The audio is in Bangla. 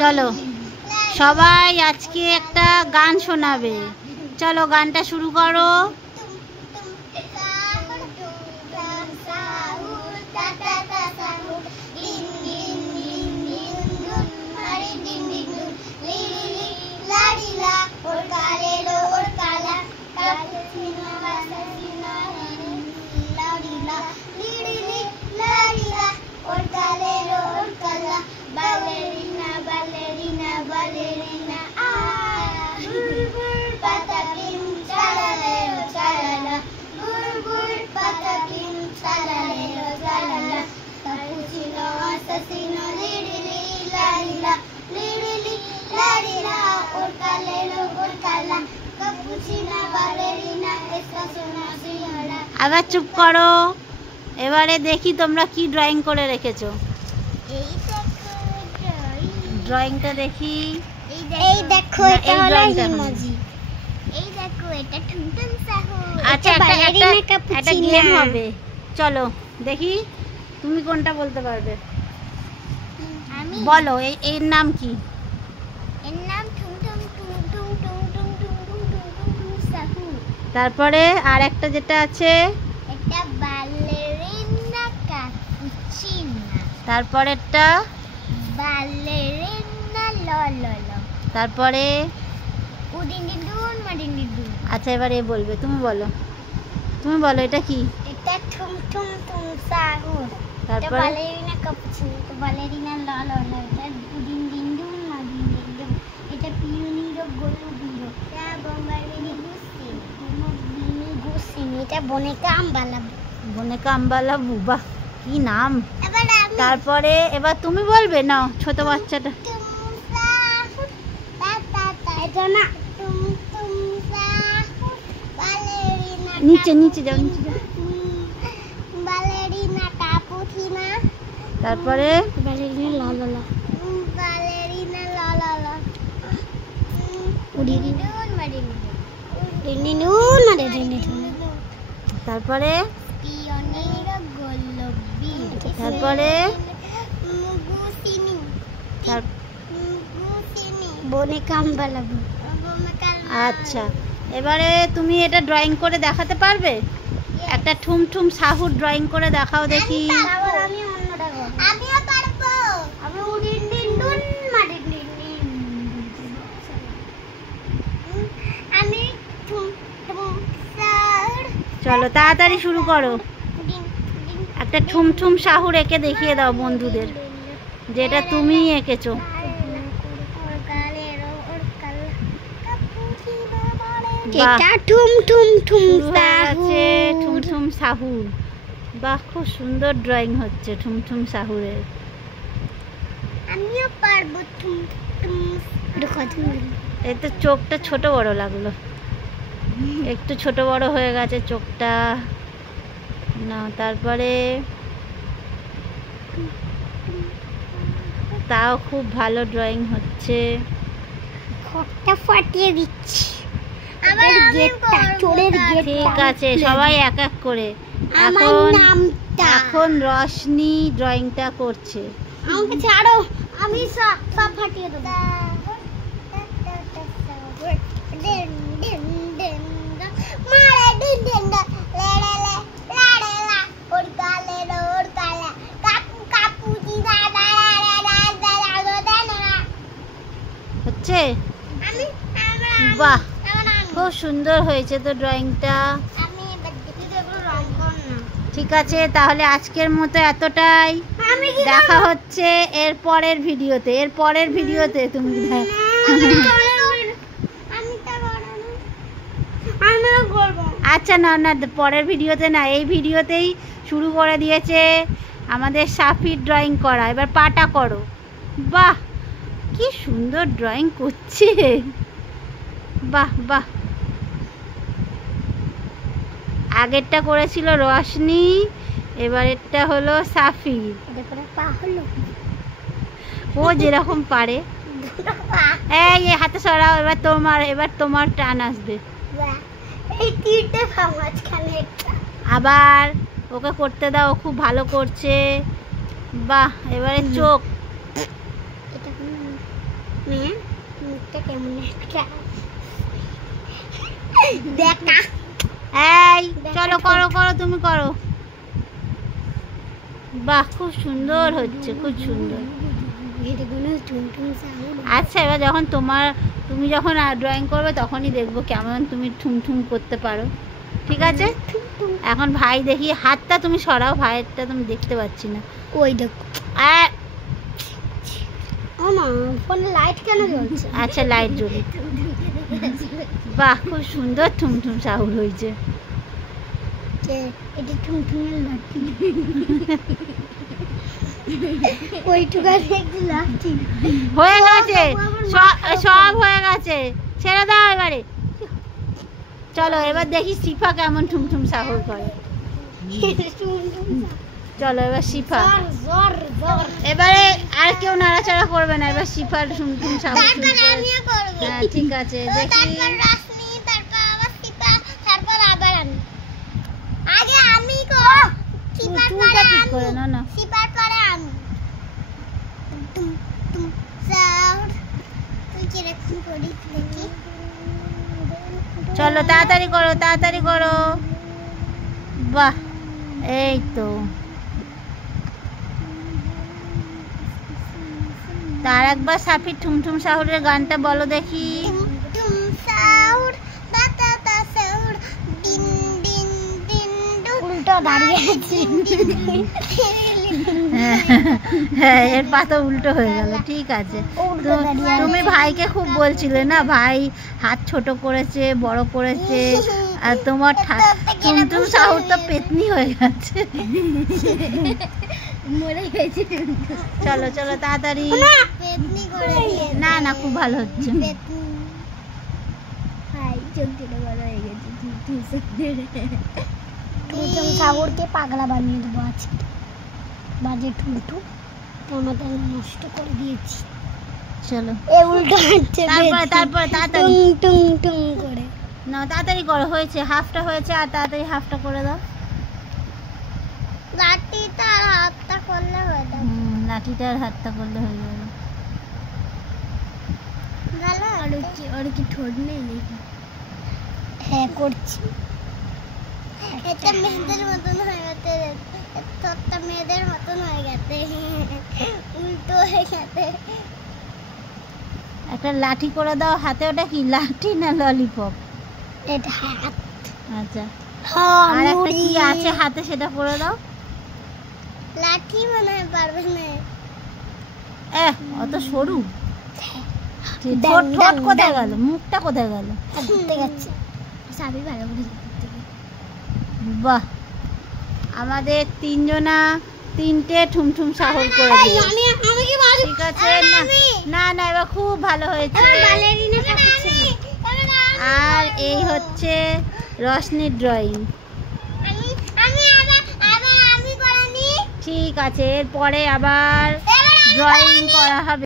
চলো সবাই আজকে একটা গান শোনাবে। চলো গানটা শুরু করো। আবার চুপ করো। এবারে দেখি তোমরা কি ড্রয়িং করে রেখেছো। ড্রয়িংটা দেখি। এই দেখো এটা হলো ইমোজি। এই দেখো এটা টুনটুন সাহু। আচ্ছা একটা গেম হবে। চলো দেখি তুমি কোনটা বলতে পারবে। আমি বলো এর নাম কি? এর নাম টুনটুন টুন টুন টুন টুন টুন টুন টুন সাহু। তারপরে আর একটা যেটা আছে এটা বালেরিনা ক্যাপুচিনো। তারপরেরটা বালেরিনা লললো। তারপরে উডিন্ডিডুন মাডিন্ডিডুন। আচ্ছা এবারে বলবে, তুমি বলো এটা কি? এটা ঠুম ঠুম ঠুম সাহু। এটা তারপরে বালেরিনা ক্যাপুচিনো। এটা বালেরিনা লললো। এটা উডিন্ডিডুন মাডিন্ডিডুন। এটা পিওনিরো গোলুবিরো। এটা বোম্বারবেরি গুসি। বোম্বারবেরি গুসি। এটা বনেকা আম্বালা বুবা, কি নাম। এবার আমি তারপরে এবার তুমি বলবে না, ছোট বাচ্চাটা। নিচে যাও। বালেরিনা ক্যাপুচিনো। তারপরে বালেরিনা লললো। বালেরিনা লললো। উডিন্ডিডুন মাডিন্ডিডুন। উডিন্ডিডুন মাডিন্ডিডুন। তারপরে পিওনিরো গোলুবিরো। তারপরে গুসিনি। গুসিনি। বনেকা আম্বালা বুবা। বোনেকা। আচ্ছা এবারে তুমি এটা ড্রয়িং করে দেখাতে পারবে? একটা ঠুম ঠুম সাহুর ড্রয়িং করে দেখাও দেখি। আমি অন্যটা করব। আমিও পারবো। আমি উডিন্ডিডুন মাডিন্ডিডুন। আমি ঠুম ঠুম সাহুর। চলো তাড়াতাড়ি শুরু করো। একটা ঠুম ঠুম সাহুর এঁকে দেখিয়ে দাও বন্ধুদের, যেটা তুমিই এঁকেছো। এটা ঠুম ঠুম ঠুম আছে ঠুম ঠুম সাহুর। বাহ, খুব সুন্দর ড্রয়িং হচ্ছে ঠুম ঠুম সাহুরের। আমিও পারবো ঠুম ঠুম। দেখো তুমি। এই তো চোখটা ছোট বড় লাগলো, একটু ছোট বড় হয়ে গেছে চোখটা। না তারপরে তাও খুব ভালো ড্রয়িং হচ্ছে। ঘরটা ফাটিয়ে দিচ্ছি। আবার গেটটা, চোরের গেট। ঠিক আছে সবাই এক এক করে। আমার নামটা। এখন রশনি ড্রয়িংটা করছে। আমাকে ছাড়ো, আমি সব ফাটিয়ে দেবো। হচ্ছে? বাহ, খুব সুন্দর হয়েছে তো ড্রয়িংটা। ঠিক আছে তাহলে আজকের মতো এতটাই। দেখা হচ্ছে এর পরের ভিডিওতে। তুমি আচ্ছা না পরের ভিডিওতে না, এই ভিডিওতেই শুরু করে দিয়েছে আমাদের সাফির ড্রয়িং করা। এবার পাটা করো। বাহ, কি সুন্দর ড্রয়িং করছে। বাহ বাহ। আগেরটা করেছিল রশনি, এবারেরটা হলো সাফি। ও যেরকম পারে। এই হাতে সরাও। এবার তোমার টান আসবে। আবার ওকে করতে দাও, খুব ভালো করছে। বাহ, এবারে চোখ। মুখটা কেমন একটা দেখা। এই চলো করো করো, তুমি করো। বাহ, খুব সুন্দর হচ্ছে, খুব সুন্দর। আচ্ছা, এবার যখন তুমি যখন ড্রয়িং করবে তখনই দেখবো কেমন তুমি ঠুমঠুম করতে পারো। ঠিক আছে, এখন ভাই দেখি হাতটা তুমি সরাও, ভাইয়েরটা তুমি দেখতে পাচ্ছি না। ওই দেখো। ফোনে লাইট কেন জ্বলছে? আচ্ছা, লাইট জ্বলে। বাহ, খুব সুন্দর ঠুমঠুম সাউন্ড হয়েছে। এটা ঠুমঠুমের লাঠি। ওইটুকু একটু লাঠি হয়ে গেছে, সব হয়ে গেছে, ছেড়ে দাও এবারে। চলো এবার দেখি শিফা কেমন ঠুমঠুম সাহস করে। চলো এবার শিফা, এবারে আর কেউ নাড়াচাড়া করবে না, এবার শিফার ঠুমঠুম সাহস। হ্যাঁ ঠিক আছে, দেখি। করে না না, চলো তাড়াতাড়ি করো, তাড়াতাড়ি করো। বাহ, এই তো। তার একবার সাফির ঠুমঠুম সাহুরের গানটা বলো দেখি। হ্যাঁ, এর পাতা উল্টো হয়ে গেল। ঠিক আছে, তুমি ভাইকে খুব বলছিলে না, ভাই হাত ছোট করেছে, বড় করেছে, আর তোমার টুমটুম সাহুর তো পেতনি হয়ে গেছে। চলো চলো তাড়াতাড়ি। না না, খুব ভালো হচ্ছে। টুমটুম সাগরকে পাগলা বানিয়ে দেবো আজকে। বাজে ঠুমটু আমাদের নষ্ট করে দিয়েছি। চলো এ উল্টো হাঁটছে, তারপর তাড়াতাড়ি টুং টুং করে। না, তাড়াতাড়ি করো, হয়েছে, হাফটা হয়েছে, আর তাড়াতাড়ি হাফটা করে দাও। লাঠিটা আর হাতটা করলে হয়ে যাবে। লাঠিটা আর হাতটা করলে হয়ে যাবে। ভালো আর কি ঠোঁট নেই নাকি? হ্যাঁ করছি। এটা মেয়েদের মতন হয়ে গেছে, ঠোঁটটা মেয়েদের মতন হয়ে গেছে, উল্টো হয়ে গেছে। একটা লাঠি করে দাও হাতে। ওটা কি লাঠি না ললিপপ? এটা হাত। আচ্ছা, আর একটা কি আছে হাতে সেটা করে দাও। লাঠি মনে হয় পারবে না। অত সরু। ঠোঁট কোথায় গেল? মুখটা কোথায় গেল? ঘুরতে গেছে। সাবি ভালো করে। বাহ, আমাদের তিনজনা তিনটে ঠুমঠুম সাহস করে দিয়েছে। ঠিক আছে, না না, এবার খুব ভালো হয়েছে। আর এই হচ্ছে রশনির ড্রয়িং। ঠিক আছে, এরপরে আবার ড্রয়িং করা হবে।